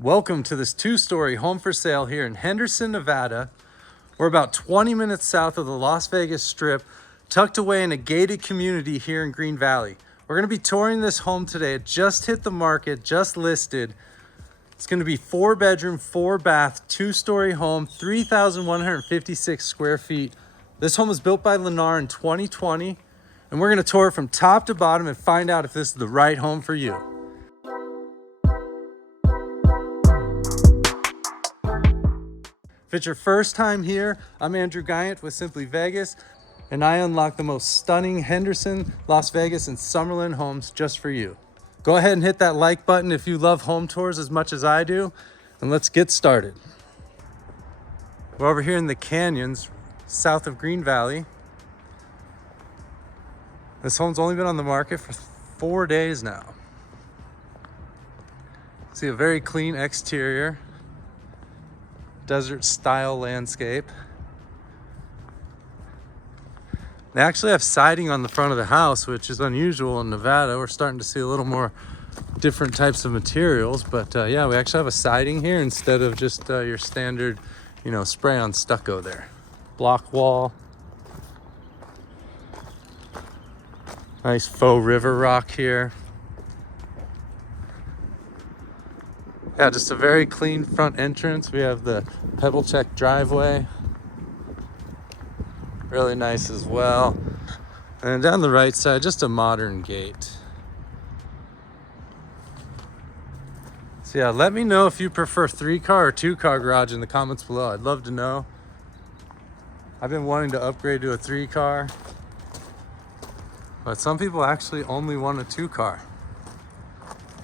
Welcome to this two-story home for sale here in Henderson, Nevada. We're about 20 minutes south of the Las Vegas Strip, tucked away in a gated community here in Green Valley. We're gonna be touring this home today. It just hit the market, just listed. It's gonna be 4-bedroom, 4-bath, two-story home, 3,156 square feet. This home was built by Lennar in 2020, and we're gonna tour it from top to bottom and find out if this is the right home for you. If it's your first time here, I'm Andrew Guiant with Simply Vegas, and I unlock the most stunning Henderson, Las Vegas, and Summerlin homes just for you. Go ahead and hit that like button if you love home tours as much as I do, and let's get started. We're over here in the canyons, south of Green Valley. This home's only been on the market for 4 days now. See a very clean exterior. Desert style landscape. They actually have siding on the front of the house, which is unusual in Nevada. We're starting to see a little more different types of materials, but yeah, we actually have a siding here instead of just your standard, spray on stucco there. Block wall. Nice faux river rock here. Yeah, just a very clean front entrance. We have the pebble check driveway. Really nice as well. And down the right side, just a modern gate. So yeah, let me know if you prefer 3-car or 2-car garage in the comments below. I'd love to know. I've been wanting to upgrade to a 3-car, but some people actually only want a 2-car.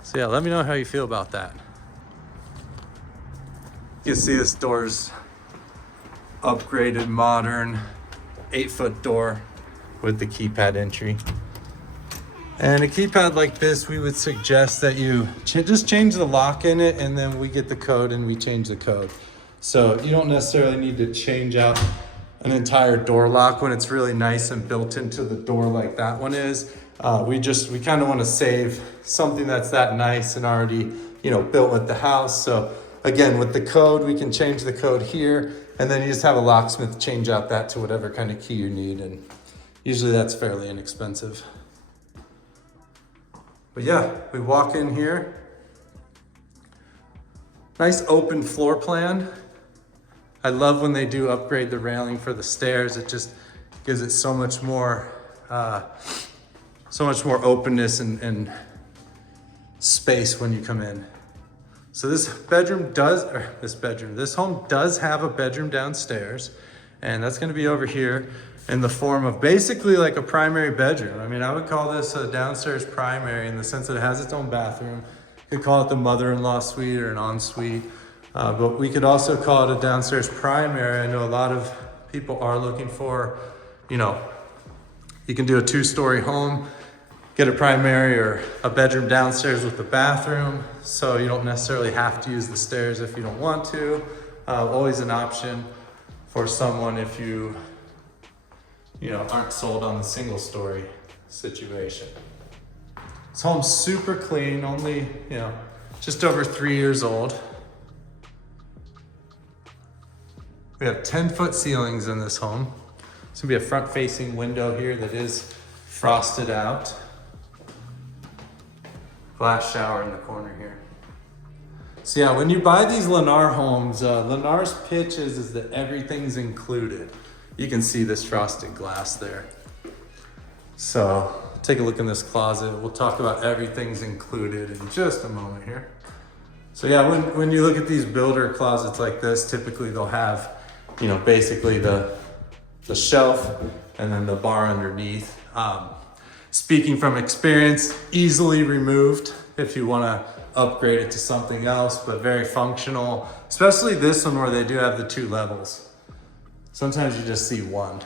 So yeah, let me know how you feel about that. You can see this door's upgraded, modern, 8-foot door with the keypad entry. And a keypad like this, we would suggest that you just change the lock in it, and then we get the code and we change the code. So you don't necessarily need to change out an entire door lock when it's really nice and built into the door like that one is. We kind of want to save something that's that nice and already, built with the house. So again, with the code, we can change the code here, and then you just have a locksmith change out that to whatever kind of key you need, and usually that's fairly inexpensive. But yeah, we walk in here. Nice open floor plan. I love when they do upgrade the railing for the stairs. It just gives it so much more openness and space when you come in. So this home does have a bedroom downstairs, and that's gonna be over here in the form of basically like a primary bedroom. I mean, I would call this a downstairs primary in the sense that it has its own bathroom. You could call it the mother-in-law suite or an ensuite, but we could also call it a downstairs primary. I know a lot of people are looking for, you can do a 2-story home, get a primary or a bedroom downstairs with the bathroom, so you don't necessarily have to use the stairs if you don't want to. Always an option for someone if you aren't sold on the single-story situation. This home's super clean, only just over 3 years old. We have 10-foot ceilings in this home. It's gonna be a front-facing window here that is frosted out. Glass shower in the corner here. So yeah, when you buy these Lennar homes, Lennar's pitch is that everything's included. You can see this frosted glass there. So take a look in this closet. We'll talk about everything's included in just a moment here. So yeah, when you look at these builder closets like this, typically they'll have, basically the shelf and then the bar underneath. Speaking from experience, easily removed if you want to upgrade it to something else, but very functional, especially this one where they do have the 2 levels. Sometimes you just see one.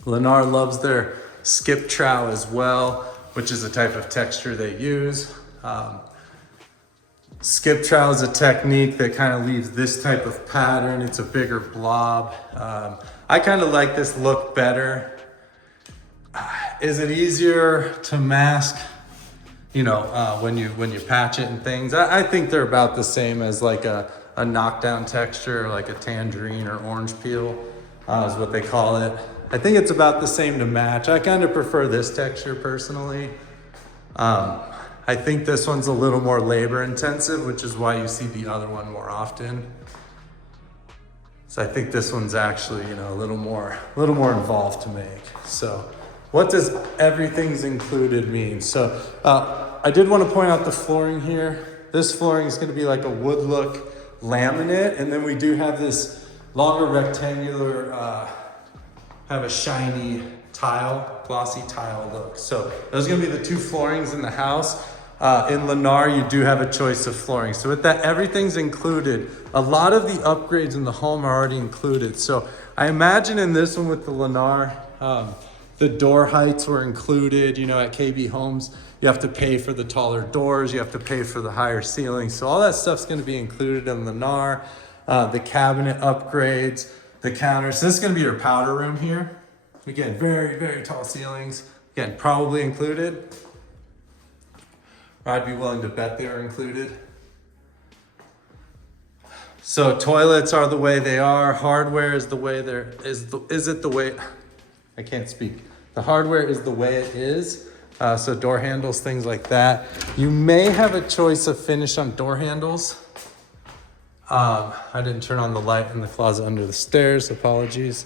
Lennar loves their skip trowel as well, which is a type of texture they use. Skip trowel is a technique that kind of leaves this type of pattern. It's a bigger blob. I kind of like this look better. Is it easier to mask when you patch it and things. I think they're about the same as like a knockdown texture, like a tangerine or orange peel is what they call it. I think it's about the same to match. I kind of prefer this texture personally. I think this one's a little more labor intensive, which is why you see the other one more often. So I think this one's actually, a little more involved to make. So what does everything's included mean? So I did want to point out the flooring here. This flooring is going to be like a wood look laminate. And then we do have this longer rectangular, have a shiny tile, glossy tile look. So those are going to be the two floorings in the house. In Lennar, you do have a choice of flooring. So with that, everything's included. A lot of the upgrades in the home are already included. So I imagine in this one with the Lennar, the door heights were included. At KB Homes, you have to pay for the taller doors. You have to pay for the higher ceilings. So all that stuff's going to be included in Lennar. The cabinet upgrades, the counters. So this is going to be your powder room here. Again, very, very tall ceilings. Again, probably included. I'd be willing to bet they are included. So toilets are the way they are. Hardware is the way I can't speak. The hardware is the way it is. So door handles, things like that. You may have a choice of finish on door handles. I didn't turn on the light in the closet under the stairs, apologies.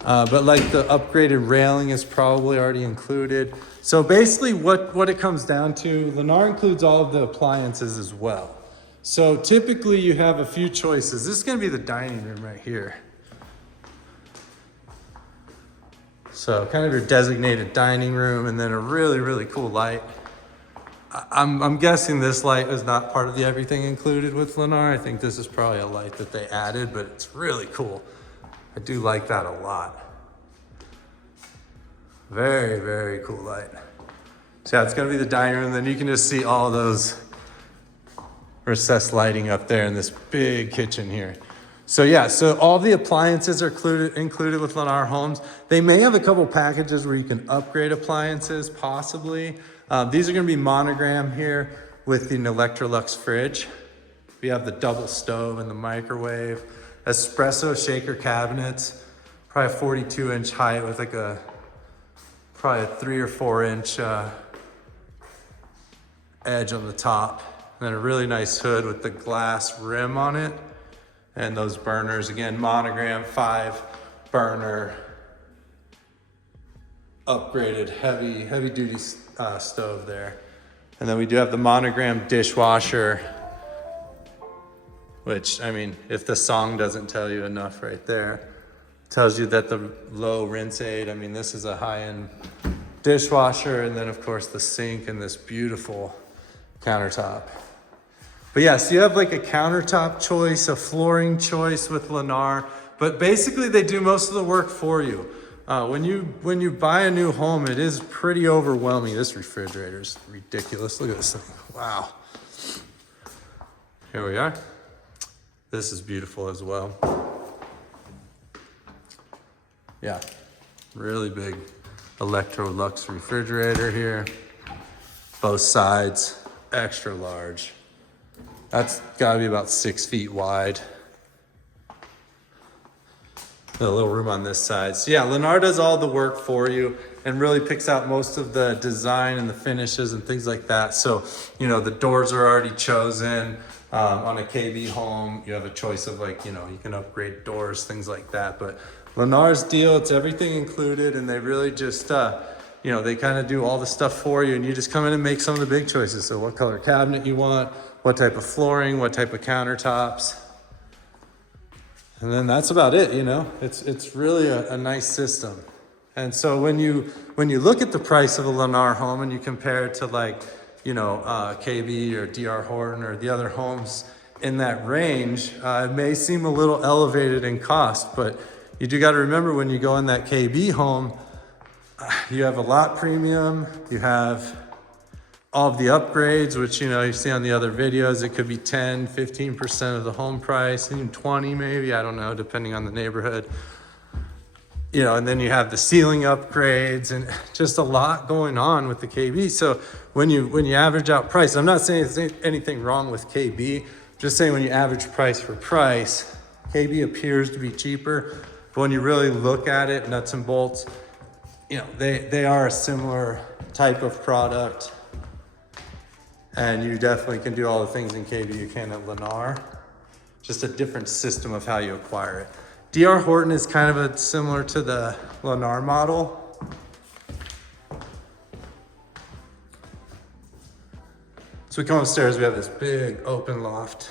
But like the upgraded railing is probably already included. So basically what it comes down to, Lennar includes all of the appliances as well. So typically you have a few choices. This is gonna be the dining room right here. So kind of your designated dining room and then a really, really cool light. I'm guessing this light is not part of the everything included with Lennar. I think this is probably a light that they added, but it's really cool. I do like that a lot. Very, very cool light. So yeah, it's gonna be the dining room. Then you can just see all those recessed lighting up there in this big kitchen here. So yeah, so all the appliances are included with Lennar Homes. They may have a couple packages where you can upgrade appliances, possibly. These are gonna be monogram here with the Electrolux fridge. We have the double stove and the microwave, espresso shaker cabinets, probably a 42-inch height with like probably a 3 or 4 inch edge on the top. And then a really nice hood with the glass rim on it. And those burners, again, monogram, 5 burner, upgraded heavy duty stove there. And then we do have the monogram dishwasher, which, I mean, if the song doesn't tell you enough right there, tells you that the low rinse aid, I mean, this is a high-end dishwasher, and then of course the sink and this beautiful countertop. But yeah, so you have like a countertop choice, a flooring choice with Lennar, but basically they do most of the work for you. When you buy a new home, it is pretty overwhelming. This refrigerator is ridiculous. Look at this thing. Wow. Here we are. This is beautiful as well. Yeah, really big Electrolux refrigerator here. Both sides, extra large. That's gotta be about 6 feet wide. A little room on this side. So yeah, Lennar does all the work for you and really picks out most of the design and the finishes and things like that. So, the doors are already chosen. On a KB home, you have a choice of you can upgrade doors, things like that. But Lennar's deal, it's everything included, and they really just, they kind of do all the stuff for you, and you just come in and make some of the big choices. So what color cabinet you want, what type of flooring, what type of countertops. And then that's about it, It's really a nice system. And so when you look at the price of a Lennar home and you compare it to KB or DR Horton or the other homes in that range, it may seem a little elevated in cost, but you do got to remember when you go in that KB home, you have a lot premium, you have all of the upgrades, which, you see on the other videos, it could be 10, 15% of the home price, even 20 maybe, I don't know, depending on the neighborhood. you know, and then you have the ceiling upgrades and just a lot going on with the KB. So when you average out price, I'm not saying there's anything wrong with KB, just saying when you average price for price, KB appears to be cheaper, but when you really look at it, nuts and bolts, you know, they are a similar type of product, and you definitely can do all the things in KB you can at Lennar. Just a different system of how you acquire it. DR Horton is kind of similar to the Lennar model. So we come upstairs, we have this big open loft.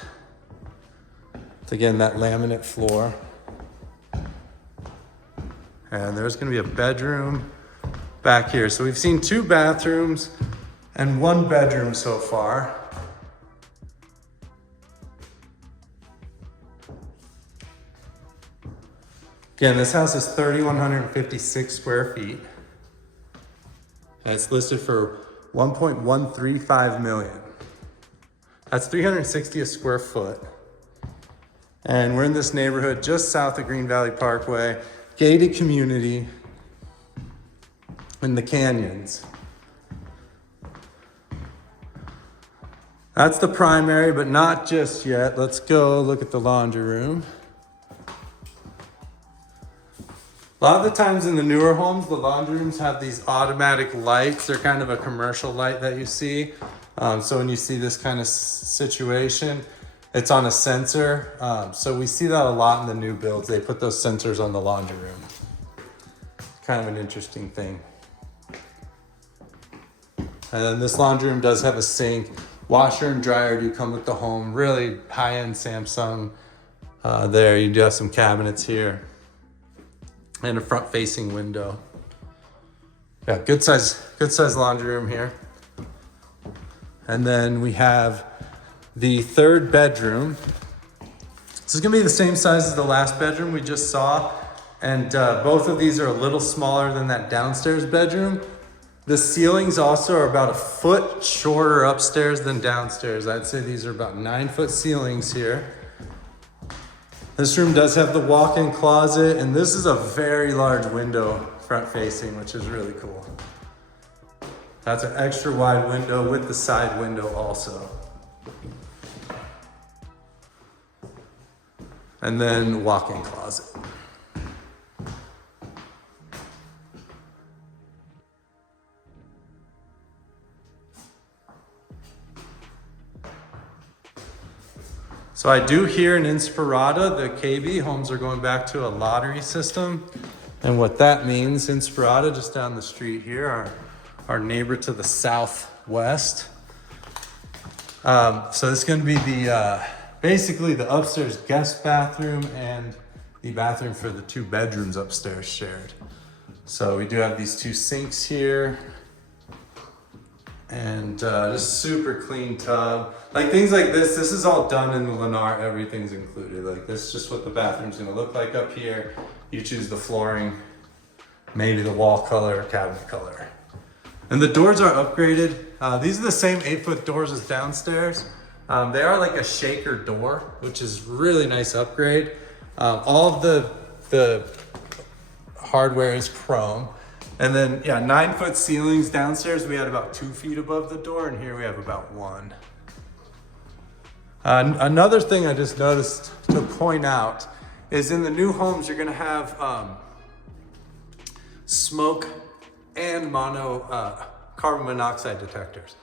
It's again that laminate floor. And there's gonna be a bedroom back here. So we've seen 2 bathrooms and 1 bedroom so far. Again, this house is 3,156 square feet. And it's listed for 1.135 million. That's 360 a square foot. And we're in this neighborhood just south of Green Valley Parkway, gated community in the canyons. That's the primary, but not just yet. Let's go look at the laundry room. A lot of the times in the newer homes, the laundry rooms have these automatic lights. They're kind of a commercial light that you see. So when you see this kind of situation, it's on a sensor. So we see that a lot in the new builds. They put those sensors on the laundry room. Kind of an interesting thing. And then this laundry room does have a sink. Washer and dryer do come with the home. Really high-end Samsung there. You do have some cabinets here. And a front-facing window. Yeah, good size laundry room here. And then we have the 3rd bedroom. This is gonna be the same size as the last bedroom we just saw. And both of these are a little smaller than that downstairs bedroom. The ceilings also are about a foot shorter upstairs than downstairs. I'd say these are about 9-foot ceilings here. This room does have the walk-in closet, and this is a very large window front facing, which is really cool. That's an extra wide window with the side window also. And then walk-in closet. So I do hear in Inspirata, the KB homes are going back to a lottery system. And what that means, Inspirata, just down the street here, our neighbor to the southwest. So this is gonna be the, basically the upstairs guest bathroom and the bathroom for the 2 bedrooms upstairs shared. So we do have these 2 sinks here. And just super clean tub. Like things like this is all done in the Lennar, everything's included. Like this is just what the bathroom's gonna look like up here. You choose the flooring, maybe the wall color, cabinet color. And the doors are upgraded. These are the same 8-foot doors as downstairs. They are like a shaker door, which is really nice upgrade. All of the hardware is chrome. And then, yeah, 9-foot ceilings. Downstairs, we had about 2 feet above the door, and here we have about 1. Another thing I just noticed to point out is in the new homes, you're gonna have smoke and carbon monoxide detectors.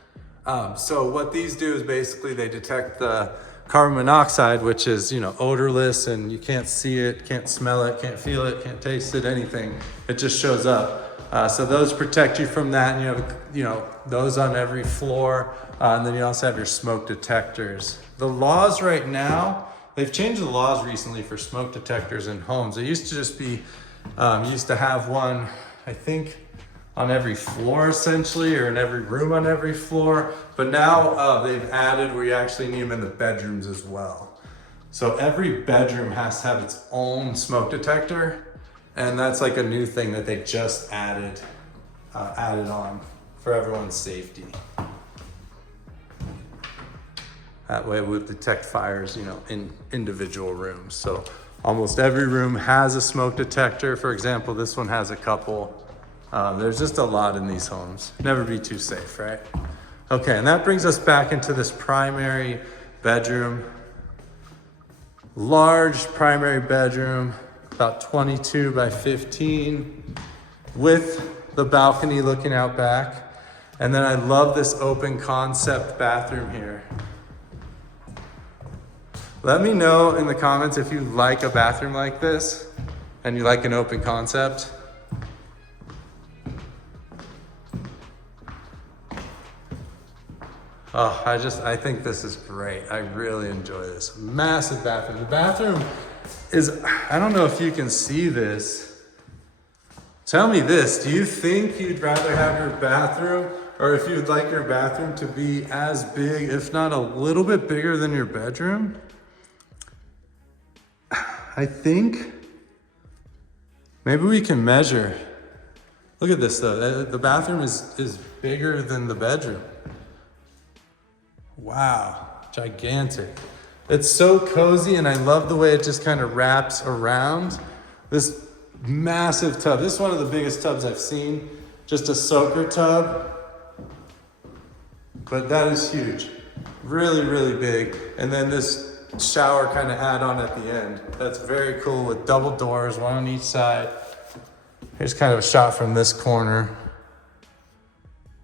So what these do is basically they detect the carbon monoxide, which is, you know, odorless, and you can't see it, can't smell it, can't feel it, can't taste it, anything. It just shows up. So those protect you from that, and you have, you know, those on every floor, and then you also have your smoke detectors. The laws right now, they've changed the laws recently for smoke detectors in homes. It used to just be, you used to have one, I think, on every floor essentially, or in every room on every floor, but now they've added where you actually need them in the bedrooms as well. So every bedroom has to have its own smoke detector. And that's like a new thing that they just added on for everyone's safety. That way it would detect fires, you know, in individual rooms. So Almost every room has a smoke detector. For example, this one has a couple. There's just a lot in these homes. Never be too safe, right? Okay, and that brings us back into this primary bedroom. Large primary bedroom, about 22 by 15, with the balcony looking out back. And then I love this open concept bathroom here. Let me know in the comments if you like a bathroom like this and you like an open concept. Oh, I think this is great. I really enjoy this. Massive bathroom. The bathroom is, I don't know if you can see this. Tell me this, do you think you'd rather have your bathroom, or if you'd like your bathroom to be as big, if not a little bit bigger than your bedroom? I think maybe we can measure. Look at this though, the bathroom is bigger than the bedroom. Wow, gigantic. It's so cozy, and I love the way it just kind of wraps around. This massive tub, this is one of the biggest tubs I've seen, just a soaker tub, but that is huge. Really, really big. And then this shower kind of add-on at the end. That's very cool with double doors, one on each side. Here's kind of a shot from this corner.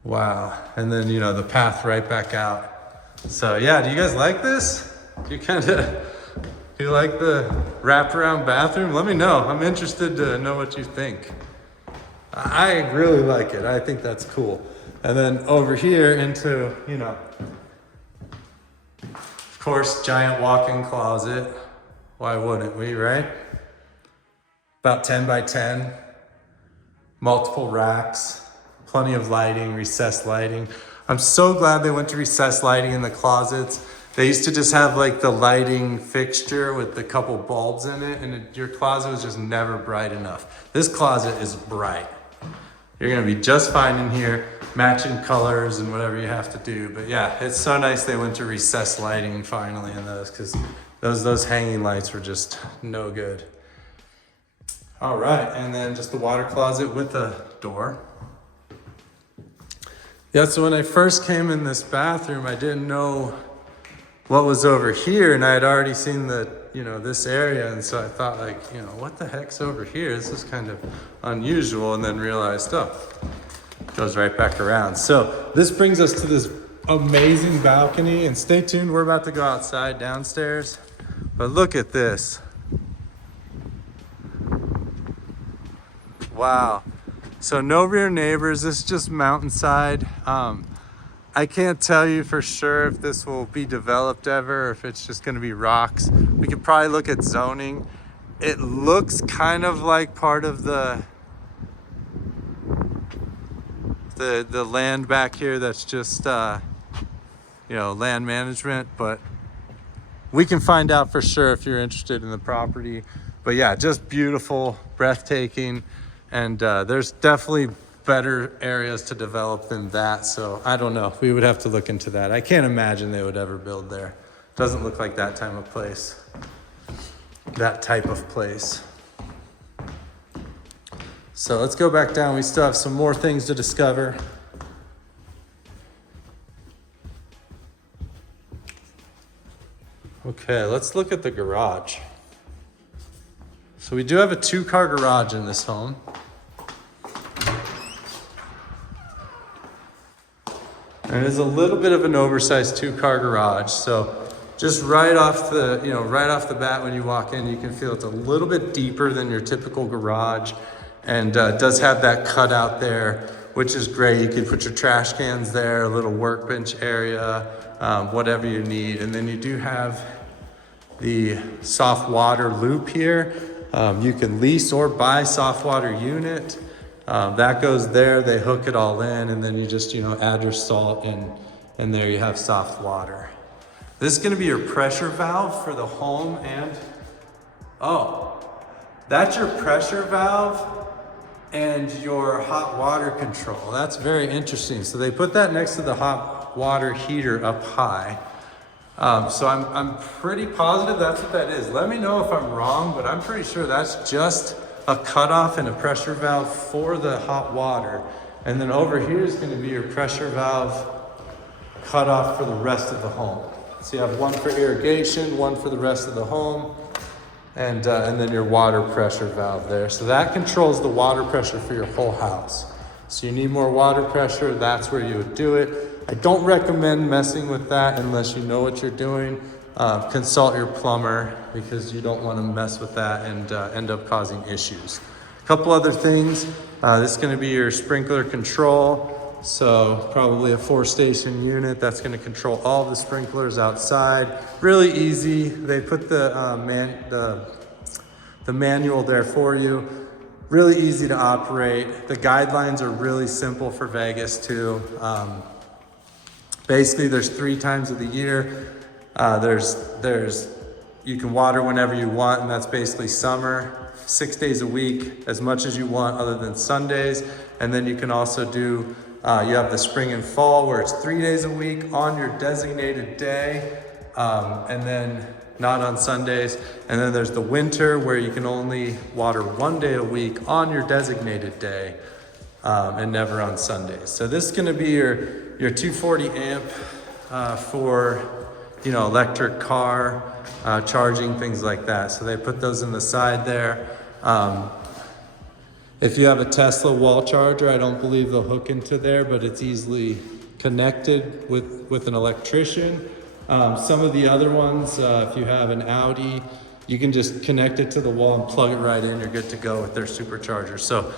Wow. And then, the path right back out. So yeah, do you guys like this? Do you like the wraparound bathroom? Let me know. I'm interested to know what you think. I really like it. I think that's cool. And then over here into, of course, giant walk-in closet. Why wouldn't we, right? About 10 by 10, multiple racks, plenty of lighting, recessed lighting. I'm so glad they went to recessed lighting in the closets. They used to just have like the lighting fixture with the couple bulbs in it, and your closet was just never bright enough. This closet is bright. You're gonna be just fine in here, matching colors and whatever you have to do. But yeah, it's so nice they went to recessed lighting finally in those, because those hanging lights were just no good. All right, and then just the water closet with a door. Yeah, so when I first came in this bathroom, I didn't know what was over here, and I had already seen this area, and so I thought what the heck's over here? This is kind of unusual, and then realized, it goes right back around. So this brings us to this amazing balcony, and stay tuned, we're about to go outside downstairs, but look at this. Wow. So no rear neighbors, this is just mountainside. I can't tell you for sure if this will be developed ever, or if it's just gonna be rocks. We could probably look at zoning. It looks kind of like part of the land back here that's just, land management, but we can find out for sure if you're interested in the property. But yeah, just beautiful, breathtaking. And there's definitely better areas to develop than that. So I don't know, we would have to look into that. I can't imagine they would ever build there. Doesn't look like that type of place. So let's go back down. We still have some more things to discover. Okay, let's look at the garage. So we do have a 2-car garage in this home. And it is a little bit of an oversized 2-car garage. So just right off the bat when you walk in, you can feel it's a little bit deeper than your typical garage, and does have that cutout there, which is great. You can put your trash cans there, a little workbench area, whatever you need. And then you do have the soft water loop here. You can lease or buy soft water unit. That goes there, they hook it all in, and then you just, add your salt and there you have soft water. This is gonna be your pressure valve for the home, and, that's your pressure valve and your hot water control. That's very interesting. So they put that next to the hot water heater up high. So I'm pretty positive that's what that is. Let me know if I'm wrong, but I'm pretty sure that's just a cutoff and a pressure valve for the hot water. And then over here is going to be your pressure valve cutoff for the rest of the home. So you have one for irrigation, one for the rest of the home, and then your water pressure valve there. So that controls the water pressure for your whole house. So you need more water pressure, that's where you would do it. I don't recommend messing with that unless you know what you're doing. Consult your plumber because you don't want to mess with that and end up causing issues. A couple other things. This is going to be your sprinkler control. So probably a 4-station unit that's going to control all the sprinklers outside. Really easy. They put the manual there for you. Really easy to operate. The guidelines are really simple for Vegas too. Basically, there's 3 times of the year. You can water whenever you want, and that's basically summer, 6 days a week, as much as you want other than Sundays. And then you can also do, you have the spring and fall where it's 3 days a week on your designated day, and then not on Sundays. And then there's the winter where you can only water 1 day a week on your designated day, and never on Sundays. So this is gonna be your 240 amp for, you know, electric car, charging, things like that. So they put those in the side there. If you have a Tesla wall charger, I don't believe they'll hook into there, but it's easily connected with an electrician. Some of the other ones, if you have an Audi, you can just connect it to the wall and plug it right in. You're good to go with their supercharger. So,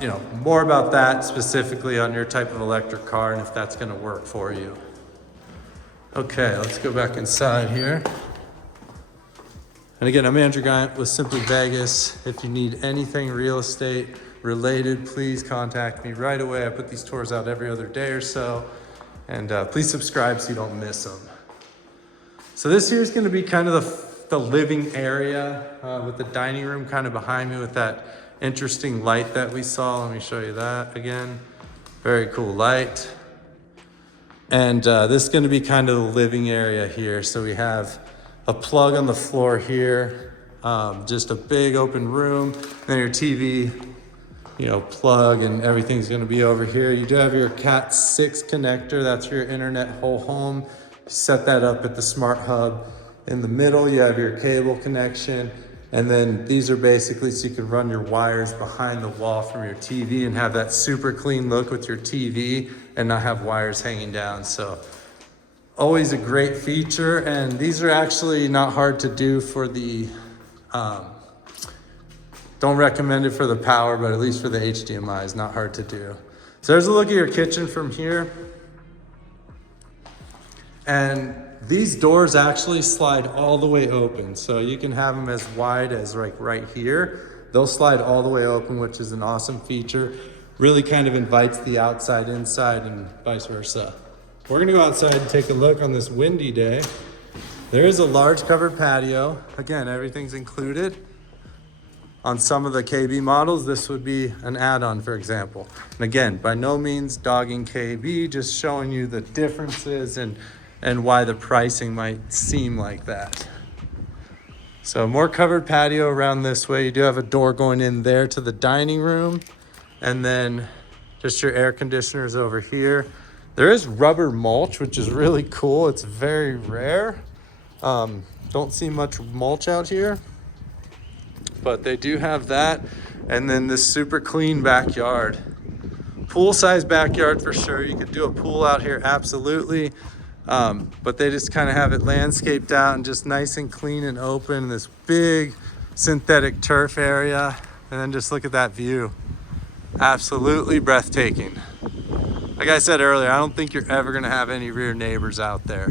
you know, more about that specifically on your type of electric car and if that's gonna work for you. Okay, let's go back inside here. And again, I'm Andrew Guiant with Simply Vegas. If you need anything real estate related, please contact me right away. I put these tours out every other day or so. And please subscribe so you don't miss them. So this here is gonna be kind of the living area with the dining room kind of behind me with that interesting light that we saw. Let me show you that again. Very cool light. And this is gonna be kind of the living area here. So we have a plug on the floor here, just a big open room. Then your TV, you know, plug and everything's gonna be over here. You do have your Cat 6 connector. That's your internet whole home. Set that up at the smart hub. In the middle, you have your cable connection. And then these are basically so you can run your wires behind the wall from your TV and have that super clean look with your TV and not have wires hanging down. So always a great feature. And these are actually not hard to do for the, don't recommend it for the power, but at least for the HDMI is not hard to do. So there's a look at your kitchen from here. And these doors actually slide all the way open. So you can have them as wide as like right here. They'll slide all the way open, which is an awesome feature. Really kind of invites the outside inside and vice versa. We're gonna go outside and take a look on this windy day. There is a large covered patio. Again, everything's included. On some of the KB models, this would be an add-on, for example. And again, by no means dogging KB, just showing you the differences and why the pricing might seem like that. So more covered patio around this way. You do have a door going in there to the dining room, and then just your air conditioners over here. There is rubber mulch, which is really cool. It's very rare. Don't see much mulch out here, but they do have that. And then this super clean backyard. Pool-sized backyard for sure. You could do a pool out here, absolutely. But they just kind of have it landscaped out and just nice and clean and open. This big synthetic turf area. And then just look at that view. Absolutely breathtaking. Like I said earlier, I don't think you're ever gonna have any rear neighbors out there.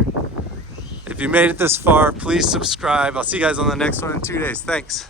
If you made it this far, please subscribe. I'll see you guys on the next one in 2 days. Thanks.